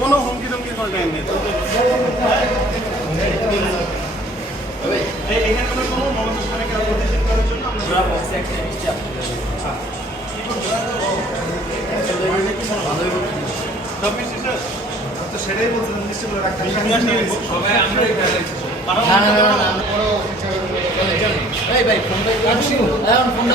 কোনো হুমকি টুমকি করবেন এখানে কোনো কোনো মমতা খানকে প্রতিষ্ঠা করার জন্য আমরা সব মিষ্টি তো সেটাই বলছিলাম নিশ্চয় করে এই ভাই ফোন ভাই ফোনটা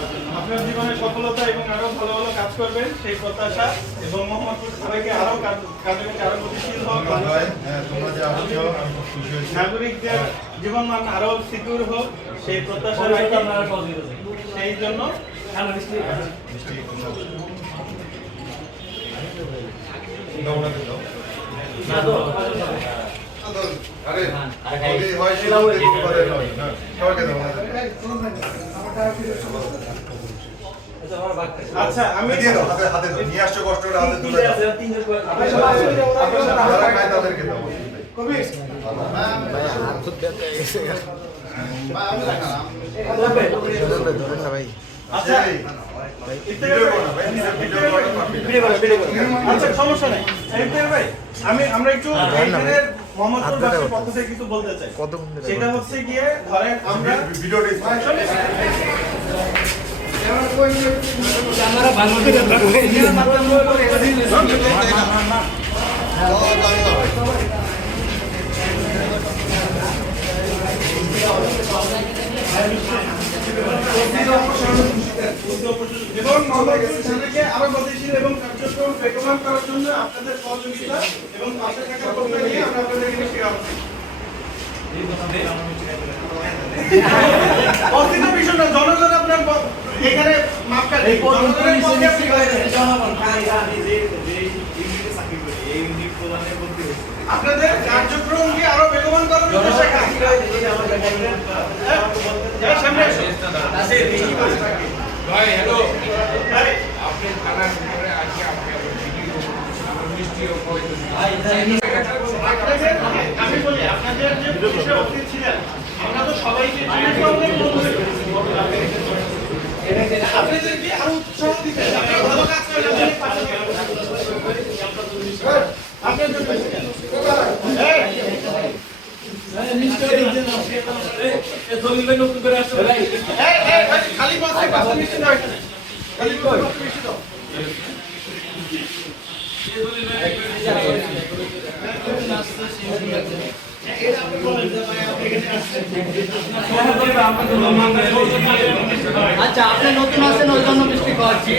আপনার জীবনে সফলতা এবং আরও ভালো ভালো কাজ করবেন সেই প্রত্যাশা এবং মোহাম্মদপুর সবাইকে আরও কাজ- আরও গতিশীল হোক হ্যাঁ নাগরিকদের জীবন মান আরও সিকিউর হোক সেই প্রত্যাশা রাখি। সেই জন্য আরে হয় নয় না সবাইকে আচ্ছা আমি দিয়ে দাও হাতে হাতে দাও নিয়ে আসছো করে হাতে তুলে দাও। যারা খায় তাদেরকে দাও আচ্ছা ভিডিও করো না ভাই ভিডিও করো না আচ্ছা সমস্যা নেই। ভাই আমি আমরা একটু মোহাম্মদপুর বাসীর পক্ষ থেকে কিছু বলতে চাই। সেটা হচ্ছে গিয়ে ধরেন আমরা ভিডিওটি এবং বেগবান করার জন্য আপনাদের সহযোগিতা এবং পাশে থাকার প্রত্যয় নিয়ে আমরা ফিরে আসছি অস্থিত বিষয় না জনগণ আপনার এখানে মাপ কাটে জনগণের পক্ষে আপনি আপনাদের কার্যক্রমকে আরও বেগবান করার উদ্দেশ্যে কাজ? হ্যাঁ, সামনে আসো। ভাই হ্যালো আপনি আজকে ভিডিও আমার আমি বলি আপনাদের যে অফিস ছিলেন আমরা তো সবাইকে খালি পাঁচটা পাঁচটা মিষ্টি দাও এখানে। খালি মিষ্টি দাও। আচ্ছা আপনি নতুন আছেন ওই জন্য খাওয়াচ্ছি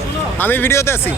শুনো আমি ভিডিওতে আছি